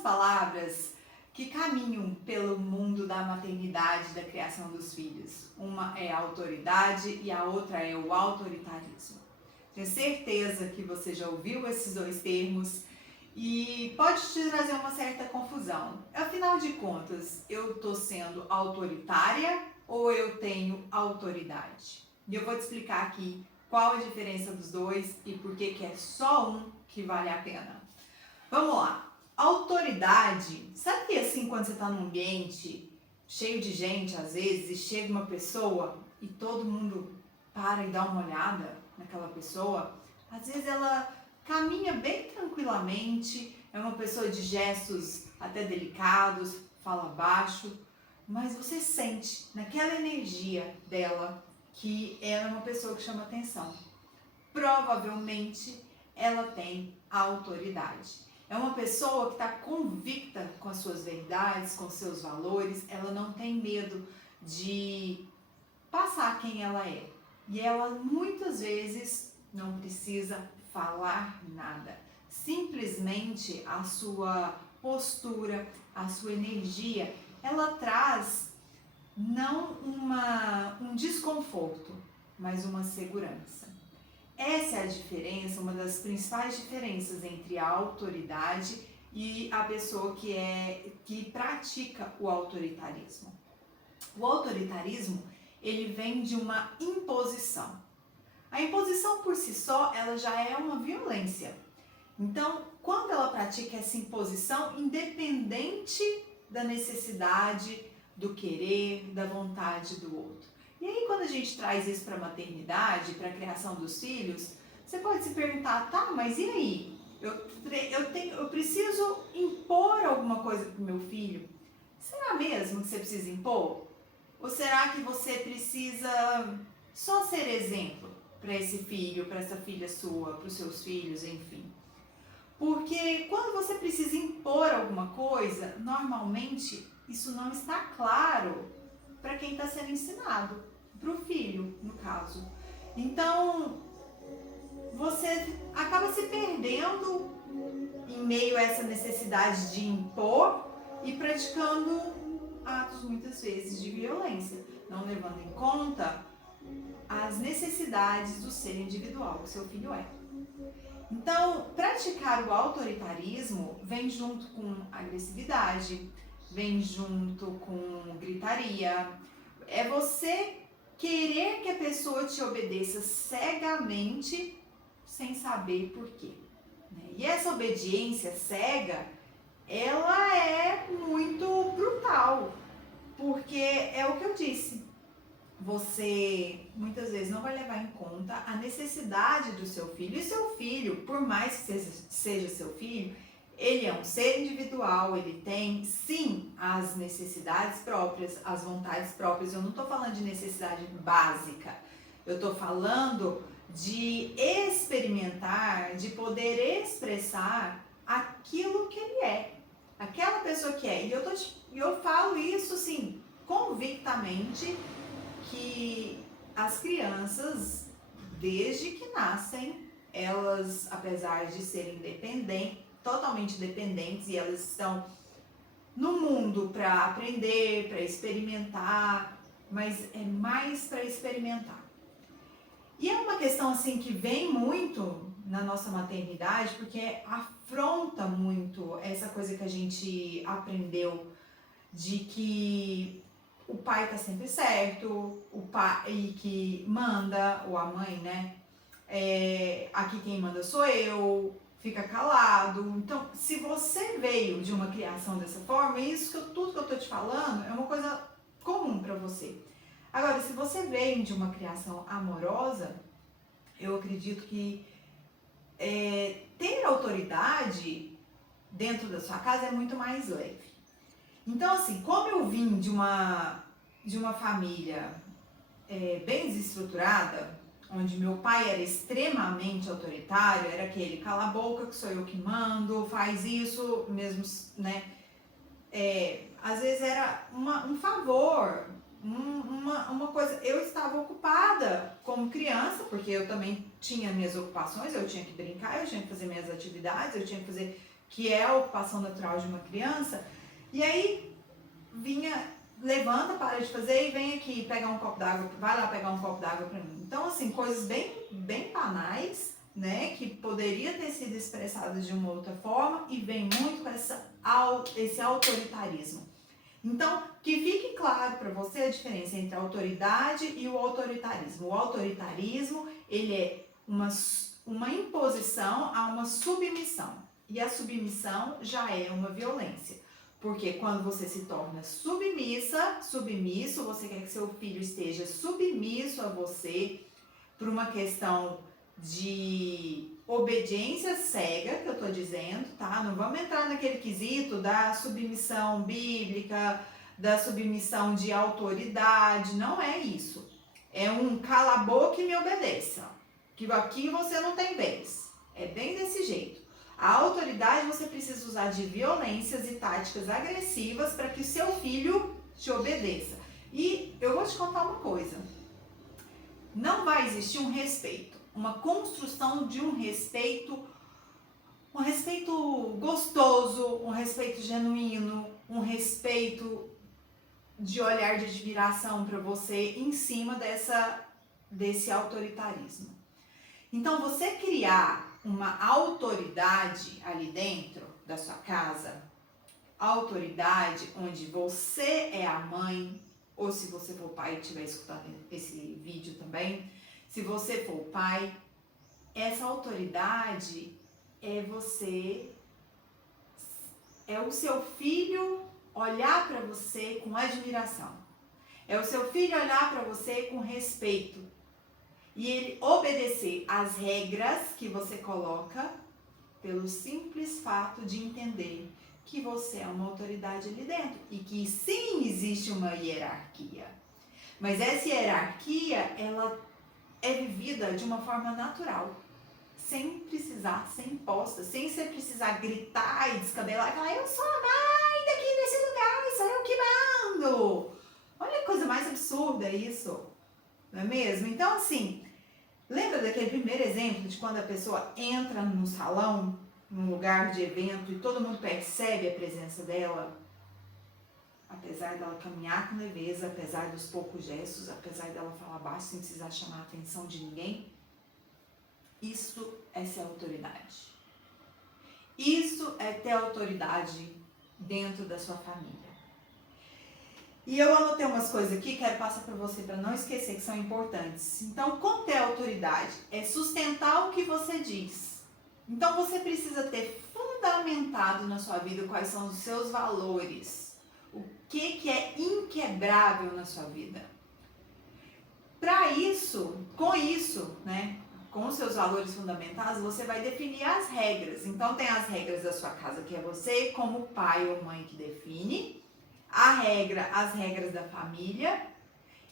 palavras que caminham pelo mundo da maternidade, da criação dos filhos. Uma é a autoridade e a outra é o autoritarismo. Tenho certeza que você já ouviu esses dois termos e pode te trazer uma certa confusão. Afinal de contas, eu estou sendo autoritária ou eu tenho autoridade? E eu vou te explicar aqui qual a diferença dos dois e por que é só um que vale a pena. Vamos lá. Autoridade, sabe que assim quando você está num ambiente cheio de gente, às vezes, e chega uma pessoa e todo mundo para e dá uma olhada naquela pessoa, às vezes ela caminha bem tranquilamente, é uma pessoa de gestos até delicados, fala baixo, mas você sente naquela energia dela que ela é uma pessoa que chama atenção. Provavelmente ela tem autoridade. É uma pessoa que está convicta com as suas verdades, com seus valores, ela não tem medo de passar quem ela é. E ela muitas vezes não precisa falar nada. Simplesmente a sua postura, a sua energia, ela traz não um desconforto, mas uma segurança. Essa é a diferença, uma das principais diferenças entre a autoridade e a pessoa que pratica o autoritarismo. O autoritarismo, ele vem de uma imposição. A imposição por si só, ela já é uma violência. Então, quando ela pratica essa imposição, independente da necessidade, do querer, da vontade do outro. E aí, quando a gente traz isso para a maternidade, para a criação dos filhos, você pode se perguntar, tá, mas e aí? Eu preciso impor alguma coisa para o meu filho? Será mesmo que você precisa impor? Ou será que você precisa só ser exemplo para esse filho, para essa filha sua, para os seus filhos, enfim? Porque quando você precisa impor alguma coisa, normalmente isso não está claro para quem está sendo ensinado. Para o filho, no caso. Então, você acaba se perdendo em meio a essa necessidade de impor e praticando atos muitas vezes de violência, não levando em conta as necessidades do ser individual que seu filho é. Então, praticar o autoritarismo vem junto com agressividade, vem junto com gritaria. É você querer que a pessoa te obedeça cegamente, sem saber por quê. E essa obediência cega, ela é muito brutal, porque é o que eu disse. Você muitas vezes não vai levar em conta a necessidade do seu filho. E seu filho, por mais que seja seu filho, ele é um ser individual, ele tem, sim, as necessidades próprias, as vontades próprias. Eu não estou falando de necessidade básica, eu estou falando de experimentar, de poder expressar aquilo que ele é, aquela pessoa que é. E eu falo isso, sim, convictamente, que as crianças, desde que nascem, elas, apesar de serem totalmente dependentes, e elas estão no mundo para aprender, para experimentar, mas é mais para experimentar. E é uma questão assim que vem muito na nossa maternidade, porque afronta muito essa coisa que a gente aprendeu de que o pai tá sempre certo, o pai que manda, ou a mãe, né? Aqui quem manda sou eu, fica calado. Então, se você veio de uma criação dessa forma, tudo que eu tô te falando é uma coisa comum para você. Agora, se você veio de uma criação amorosa, eu acredito que ter autoridade dentro da sua casa é muito mais leve. Então, assim, como eu vim de uma família bem desestruturada, onde meu pai era extremamente autoritário, era aquele cala a boca que sou eu que mando, faz isso mesmo, né? Às vezes era um favor, uma coisa. Eu estava ocupada como criança, porque eu também tinha minhas ocupações, eu tinha que brincar, eu tinha que fazer minhas atividades, eu tinha que fazer que é a ocupação natural de uma criança, e aí levanta, para de fazer e vem aqui pegar um copo d'água, vai lá pegar um copo d'água para mim. Então, assim, coisas bem banais, né, que poderia ter sido expressadas de uma outra forma e vem muito com esse autoritarismo. Então, que fique claro para você a diferença entre a autoridade e o autoritarismo. O autoritarismo, ele é uma imposição a uma submissão. E a submissão já é uma violência. Porque quando você se torna submisso, você quer que seu filho esteja submisso a você por uma questão de obediência cega, que eu tô dizendo, tá? Não vamos entrar naquele quesito da submissão bíblica, da submissão de autoridade, não é isso. É um cala a boca e me obedeça, que aqui você não tem vez. É bem desse jeito. A autoridade você precisa usar de violências e táticas agressivas para que o seu filho te obedeça. E eu vou te contar uma coisa. Não vai existir um respeito, uma construção de um respeito gostoso, um respeito genuíno, um respeito de olhar de admiração para você em cima desse autoritarismo. Então, você criar uma autoridade ali dentro da sua casa, autoridade onde você é a mãe, ou se você for pai e estiver escutando esse vídeo também, se você for pai, essa autoridade é o seu filho olhar para você com admiração. É o seu filho olhar para você com respeito. E ele obedecer às regras que você coloca pelo simples fato de entender que você é uma autoridade ali dentro e que sim existe uma hierarquia. Mas essa hierarquia, ela é vivida de uma forma natural, sem precisar ser imposta, sem você precisar gritar e descabelar e falar: eu sou a mãe daqui desse lugar, sou eu que mando. Olha que coisa mais absurda isso, não é mesmo? Então, assim, lembra daquele primeiro exemplo de quando a pessoa entra num salão, num lugar de evento e todo mundo percebe a presença dela? Apesar dela caminhar com leveza, apesar dos poucos gestos, apesar dela falar baixo sem precisar chamar a atenção de ninguém, isso é ser autoridade. Isso é ter autoridade dentro da sua família. E eu anotei umas coisas aqui, quero passar para você para não esquecer que são importantes. Então, como ter autoridade? É sustentar o que você diz. Então, você precisa ter fundamentado na sua vida quais são os seus valores. O que é inquebrável na sua vida. Para isso, com os seus valores fundamentados, você vai definir as regras. Então, tem as regras da sua casa, que é você como pai ou mãe que define. As regras da família,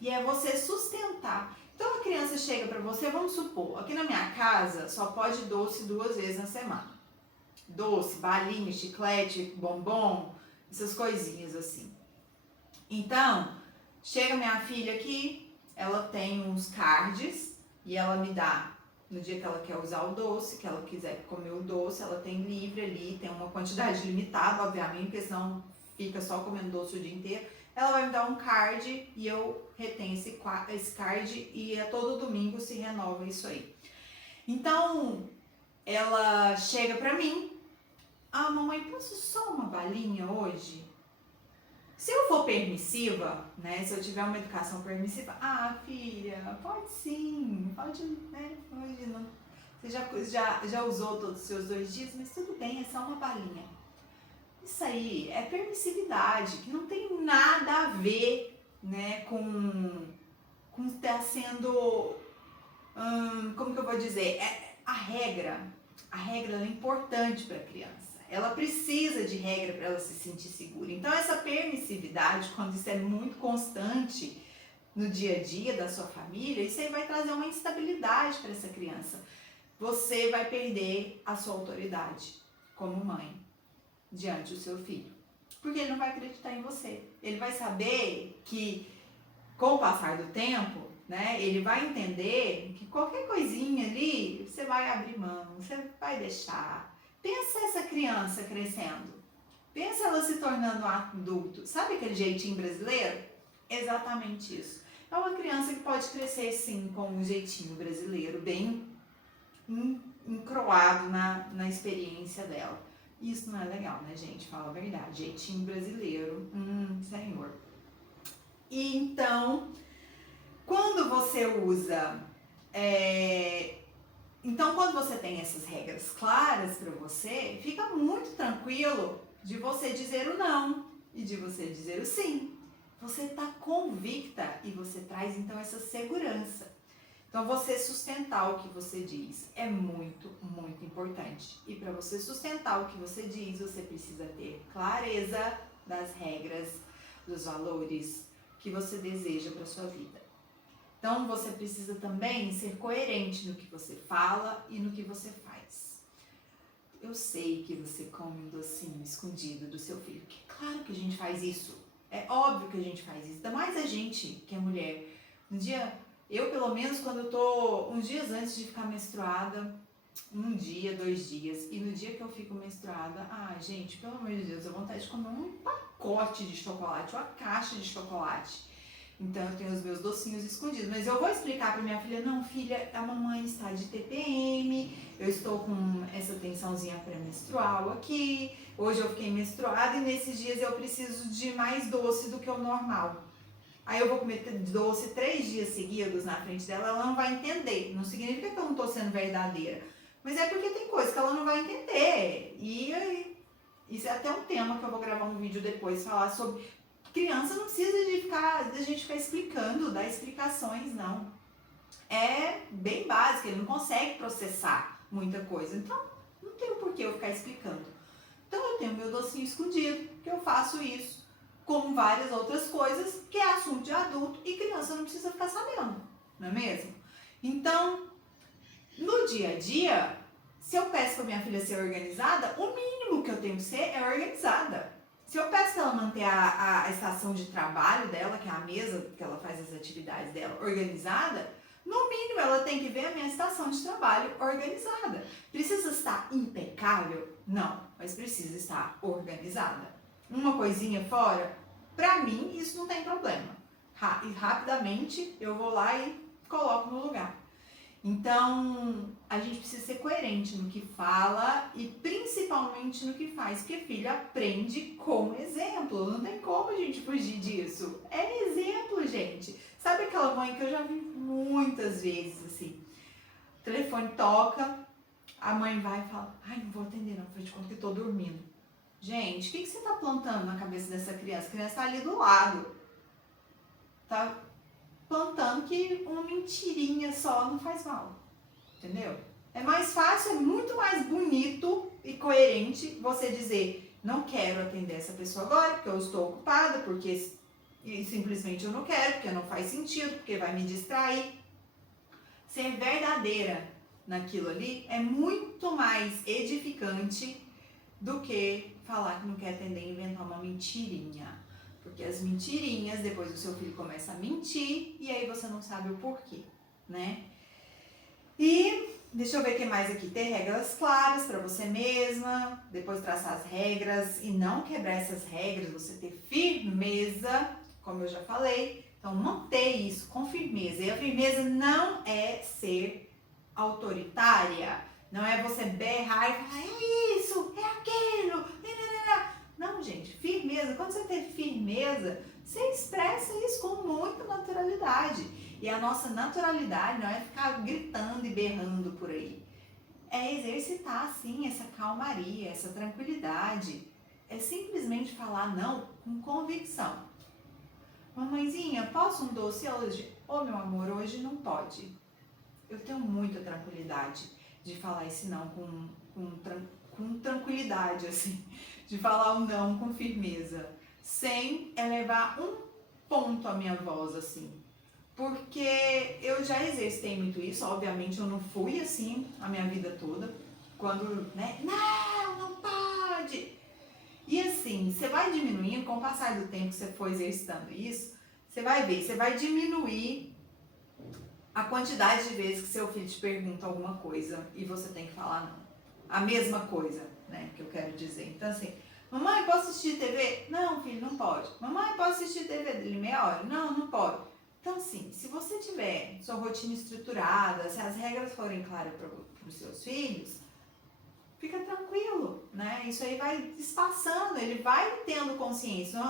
e é você sustentar. Então a criança chega para você, vamos supor, aqui na minha casa só pode doce 2 vezes na semana. Doce, balinha, chiclete, bombom, essas coisinhas assim. Então, chega minha filha aqui, ela tem uns cards e ela me dá, no dia que ela quer usar o doce, que ela quiser comer o doce, ela tem livre ali, tem uma quantidade limitada, obviamente, porque senão fica só comendo doce o dia inteiro. Ela vai me dar um card e eu retenho esse card e todo domingo se renova isso aí. Então, ela chega pra mim: ah, mamãe, posso só uma balinha hoje? Se eu for permissiva, né, se eu tiver uma educação permissiva, ah, filha, pode sim, pode, né, hoje não. Você já usou todos os seus 2 dias, mas tudo bem, é só uma balinha. Isso aí é permissividade, que não tem nada a ver, né, com estar sendo, como que eu vou dizer, a regra é importante para a criança. Ela precisa de regra para ela se sentir segura. Então essa permissividade, quando isso é muito constante no dia a dia da sua família, isso aí vai trazer uma instabilidade para essa criança. Você vai perder a sua autoridade como mãe diante do seu filho, porque ele não vai acreditar em você. Ele vai saber que, com o passar do tempo, né, ele vai entender que qualquer coisinha ali, você vai abrir mão, você vai deixar. Pensa essa criança crescendo. Pensa ela se tornando um adulto. Sabe aquele jeitinho brasileiro? Exatamente isso. É uma criança que pode crescer, sim, com um jeitinho brasileiro, bem encroado na experiência dela. Isso não é legal, né, gente? Fala a verdade. Jeitinho brasileiro. Senhor. E então, quando você usa... Então, quando você tem essas regras claras para você, fica muito tranquilo de você dizer o não e de você dizer o sim. Você está convicta e você traz, então, essa segurança. Então, você sustentar o que você diz é muito, muito importante. E para você sustentar o que você diz, você precisa ter clareza das regras, dos valores que você deseja para sua vida. Então, você precisa também ser coerente no que você fala e no que você faz. Eu sei que você come um docinho escondido do seu filho, que claro que a gente faz isso. É óbvio que a gente faz isso. Ainda mais a gente, que é mulher. Um dia, eu pelo menos quando eu tô uns dias antes de ficar menstruada, 1 dia, 2 dias, e no dia que eu fico menstruada, gente, pelo amor de Deus, eu tenho vontade de comer um pacote de chocolate, uma caixa de chocolate. Então eu tenho os meus docinhos escondidos, mas eu vou explicar para minha filha, não filha, a mamãe está de TPM, eu estou com essa tensãozinha pré-menstrual aqui, hoje eu fiquei menstruada e nesses dias eu preciso de mais doce do que o normal. Aí eu vou comer doce 3 dias seguidos na frente dela, ela não vai entender, não significa que eu não estou sendo verdadeira, mas é porque tem coisa que ela não vai entender, e aí, isso é até um tema que eu vou gravar um vídeo depois, falar sobre... Criança não precisa de a gente ficar explicando, dar explicações, não. É bem básico, ele não consegue processar muita coisa. Então, não tem por que eu ficar explicando. Então, eu tenho meu docinho escondido, que eu faço isso, como várias outras coisas, que é assunto de adulto e criança não precisa ficar sabendo, não é mesmo? Então, no dia a dia, se eu peço para minha filha ser organizada, o mínimo que eu tenho que ser é organizada. Se eu peço para ela manter a estação de trabalho dela, que é a mesa que ela faz as atividades dela, organizada, no mínimo ela tem que ver a minha estação de trabalho organizada. Precisa estar impecável? Não, mas precisa estar organizada. Uma coisinha fora, para mim isso não tem problema. E rapidamente eu vou lá e coloco no lugar. Então, a gente precisa ser coerente no que fala e principalmente no que faz, porque filho aprende com exemplo, não tem como a gente fugir disso. É exemplo, gente. Sabe aquela mãe que eu já vi muitas vezes, assim, o telefone toca, a mãe vai e fala, não vou atender não, foi de conta que tô dormindo. Gente, o que você tá plantando na cabeça dessa criança? A criança tá ali do lado, tá plantando que uma mentirinha só não faz mal, entendeu? É mais fácil, é muito mais bonito e coerente você dizer, não quero atender essa pessoa agora, porque eu estou ocupada, porque simplesmente eu não quero, porque não faz sentido, porque vai me distrair. Ser verdadeira naquilo ali é muito mais edificante do que falar que não quer atender e inventar uma mentirinha. Porque as mentirinhas, depois o seu filho começa a mentir e aí você não sabe o porquê, né? E deixa eu ver o que mais aqui. Ter regras claras para você mesma, depois traçar as regras e não quebrar essas regras, você ter firmeza, como eu já falei. Então, manter isso com firmeza. E a firmeza não é ser autoritária, não é você berrar e falar, é isso, é aquilo, não, gente, firmeza, quando você tem firmeza, você expressa isso com muita naturalidade. E a nossa naturalidade não é ficar gritando e berrando por aí. É exercitar, sim, essa calmaria, essa tranquilidade. É simplesmente falar não com convicção. Mamãezinha, posso um doce hoje? Meu amor, hoje não pode. Eu tenho muita tranquilidade de falar esse não com tranquilidade, assim. De falar o não com firmeza, sem elevar um ponto a minha voz, assim. Porque eu já exercitei muito isso, obviamente eu não fui assim a minha vida toda. Quando, né, não pode. E assim, você vai diminuindo, com o passar do tempo que você for exercitando isso, você vai ver, você vai diminuir a quantidade de vezes que seu filho te pergunta alguma coisa e você tem que falar não. A mesma coisa. né? Que eu quero dizer. Então, assim, mamãe, posso assistir TV? Não, filho, não pode. Mamãe, posso assistir TV dele meia hora? Não, não pode. Então, assim, se você tiver sua rotina estruturada, se as regras forem claras para os seus filhos, fica tranquilo, né? Isso aí vai espaçando, ele vai tendo consciência.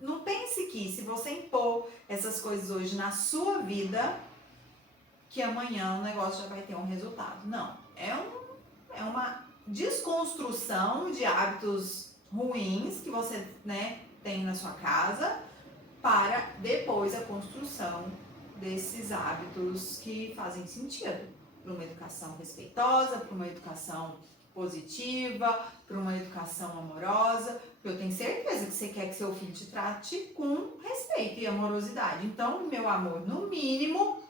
Não pense que se você impor essas coisas hoje na sua vida, que amanhã o negócio já vai ter um resultado. Não, é uma desconstrução de hábitos ruins que você, né, tem na sua casa para depois a construção desses hábitos que fazem sentido para uma educação respeitosa, para uma educação positiva, para uma educação amorosa, porque eu tenho certeza que você quer que seu filho te trate com respeito e amorosidade. Então, meu amor, no mínimo,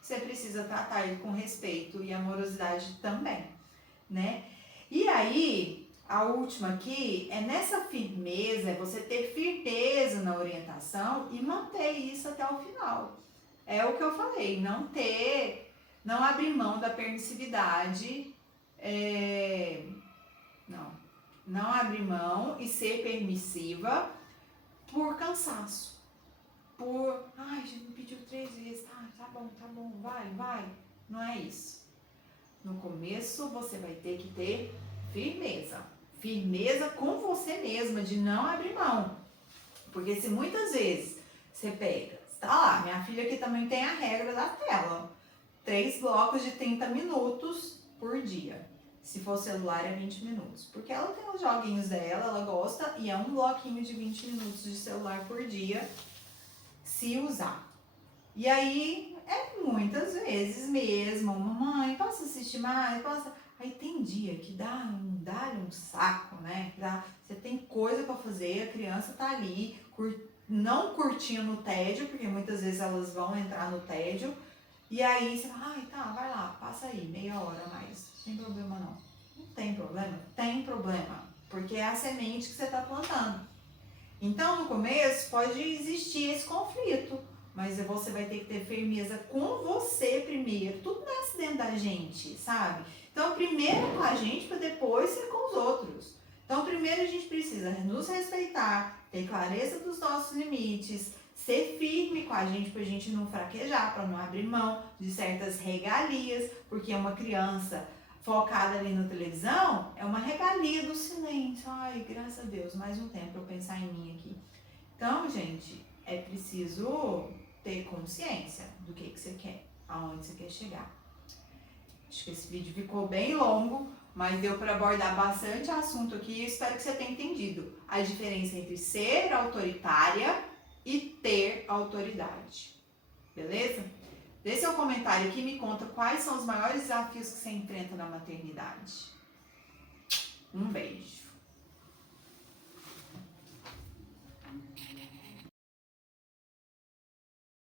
você precisa tratar ele com respeito e amorosidade também, né? E aí, a última aqui é nessa firmeza, é você ter firmeza na orientação e manter isso até o final. É o que eu falei, não abrir mão da permissividade, não abrir mão e ser permissiva por cansaço. Ai, já me pediu 3 vezes, tá bom, vai. Não é isso. No começo você vai ter que ter firmeza. Firmeza com você mesma, de não abrir mão. Porque se muitas vezes você pega, tá lá, minha filha aqui também tem a regra da tela. 3 blocos de 30 minutos por dia. Se for celular é 20 minutos. Porque ela tem os joguinhos dela, ela gosta, e é um bloquinho de 20 minutos de celular por dia, se usar. E aí, muitas vezes mesmo, mamãe, posso assistir mais? Aí tem dia que dá um saco, né? Você tem coisa para fazer, a criança tá ali, não curtindo o tédio, porque muitas vezes elas vão entrar no tédio, e aí você fala, tá, vai lá, passa aí, meia hora a mais. Não tem problema não. Não tem problema? Tem problema, porque é a semente que você tá plantando. Então, no começo, pode existir esse conflito, mas você vai ter que ter firmeza com você primeiro. Tudo nasce dentro da gente, sabe? Então, primeiro com a gente, para depois ser com os outros. Então, primeiro a gente precisa nos respeitar, ter clareza dos nossos limites, ser firme com a gente para a gente não fraquejar, para não abrir mão de certas regalias, porque uma criança focada ali na televisão é uma regalia do silêncio. Ai, graças a Deus, mais um tempo para eu pensar em mim aqui. Então, gente, é preciso ter consciência do que você quer, aonde você quer chegar. Acho que esse vídeo ficou bem longo, mas deu para abordar bastante assunto aqui. Espero que você tenha entendido a diferença entre ser autoritária e ter autoridade. Beleza? Deixe seu comentário aqui e me conta quais são os maiores desafios que você enfrenta na maternidade. Um beijo.